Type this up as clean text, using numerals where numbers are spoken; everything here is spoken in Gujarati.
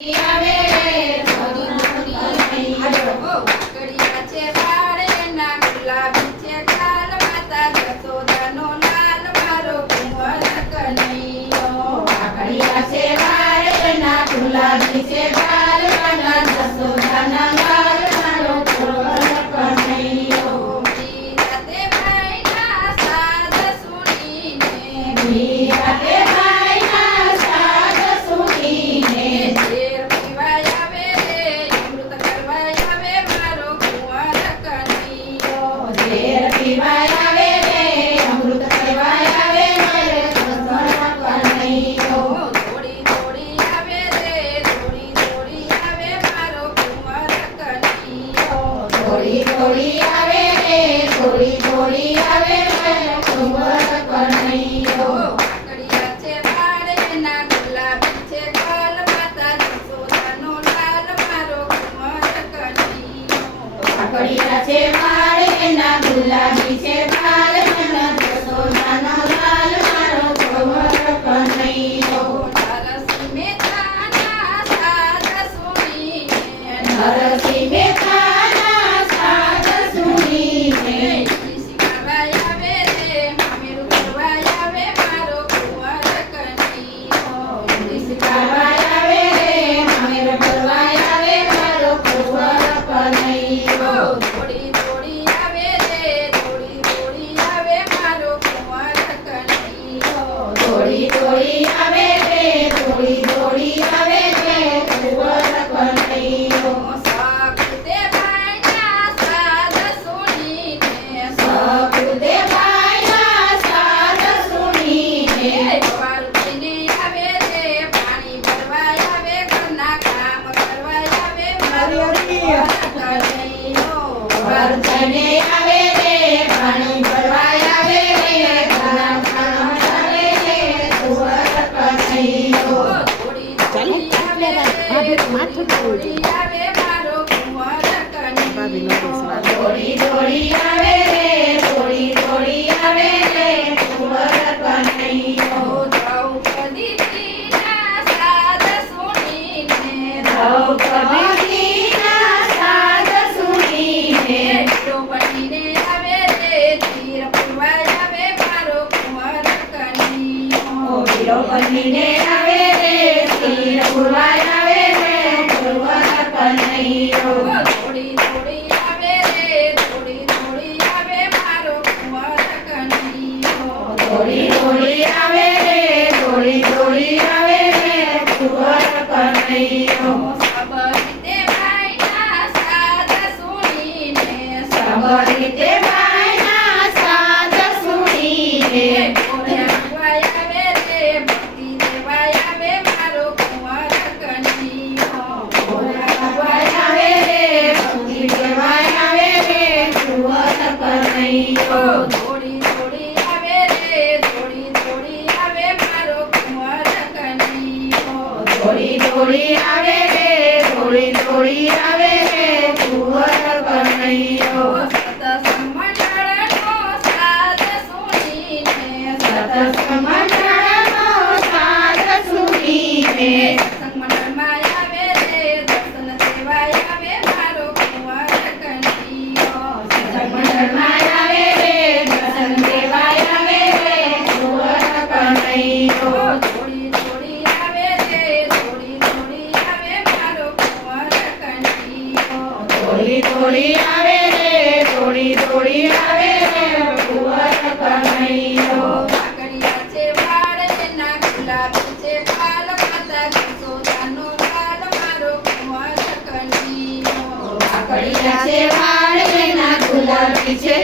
આવે કડિયા છે બાળ એના ગુલાબી છે ગાલ માતા જશોદાનો લાલ મારો કુંવર કનૈયો કડિયા છે બાળ એના ગુલાબી છે ગાલ માતા જશોદાના લાલ મારો કુંવર કનૈયો મીરાતે ભાઈના સાદ સુણીને મીરાતે ભાઈના સાદ સુણીને ઝેર પીવાય આવે રે અમૃત કરવાય આવે મારો કુંવર કનૈયો ઝેર પીવાય આવે રે અમૃત કહેવાય આવે મારે કુંવર કનૈયો દોડી દોડી આવે રે દોડી દોડી આવે મારો કુંવર કનૈયો દોડી દોડી આવે રે દોડી દોડી આવે મારે કુંવર કનૈયો કડિયા છે બાળ એના ગુલાબી છે ગાલ માતા જશોદાનો લાલ મારો કુંવર કનૈયો કડિયા છે બાળ એના ગુલાબી છે ગાલ માતા જશોદાનો લાલ મારો કુંવર કનૈયો નરસિંહ મહેતાના સાદ સુણીને નરસિંહ મહેતાના સાદ સુણીને શીખવાય આવે રે મામેરું કરવાય આવે મારો કુંવર કનૈયો શીખવાય આવે રે મામેરો કરવાય આવે મારો કુંવર કનૈયો દોડી દોડી આવે રે દોડી દોડી આવે મારો કુંવર કનૈયો દોડી દોડી આવે રે દોડી દોડી આવે રે કુંવર કનૈયો સાકુતે ભાઈના સાદ સુણીને સકુદેવાયના સાદ સુણીને પાર્વતીને આવે રે પાણી ભરવાય આવે ઘરના કામ કરવાય આવે મારો કુંવર કનૈયો વર્તને આવે રે પાણી ભરવાય આવે રે ઘણા કામ આવે રે કુંવર કનૈયો દોડી દોડી આવે રે દોડી આવે મારો કુંવર કનૈયો દોડી દોડી આવે રે દોડી દોડી આવે રે કુંવર કનૈયો દ્રૌપદીના સાદ સુણીને દ્રૌપદીના સાદ સુણીને દ્રૌપદીને આવે રે તીર પૂરવાય આવે મારો કુંવર કનૈયો દ્રૌપદીને આવે રે તીર પૂરવાય આવે રે કુંવર કનૈયો દોડી દોડી આવે રે દોડી દોડી આવે મારો કુંવર કનૈયો દોડી દોડી આવે રે દોડી દોડી આવે રે કુંવર કનૈયો સબરીતે ભાઈના સાદ સુણીને સબરીતે ભાઈના સાદ સુણીને ભોળિયા આવે રે ભક્તિ દેવાય આવે મારો કુંવર કનૈયો ભોળાભાઈ આવે રે ભક્તિ કહેવાય આવે રે કુંવર કનૈયો દોડી દોડી આવે રે દોડી દોડી આવે મારો કુંવર કનૈયો દોડી દોડી આવે રે દોડી દોડી આવે રે કુંવર કનૈયો સતસંગ મંડળનો સાદ સુણીને સતસંગ મંડળનો સાદ સુણીને સત્સંગ મંડળમાં આવે રે દર્શન દેવાય આવે મારો કુંવર કનૈયો મંડળમાં આવે રે દર્શન દેવાય આવે રે કુંવર કનૈયો દોડી દોડી આવે રે દોડી દોડી આવે મારો કુંવર કનૈયો દોડી દોડી આવે રે દોડી દોડી આવે રે કુંવર કનૈયો કડિયા છે બાળ એના ગુલાબી છે ગાલ માતા જશોદાનો લાલ મારો કુંવર કનૈયો કડિયા છે વાળ એના ગુલાબી છે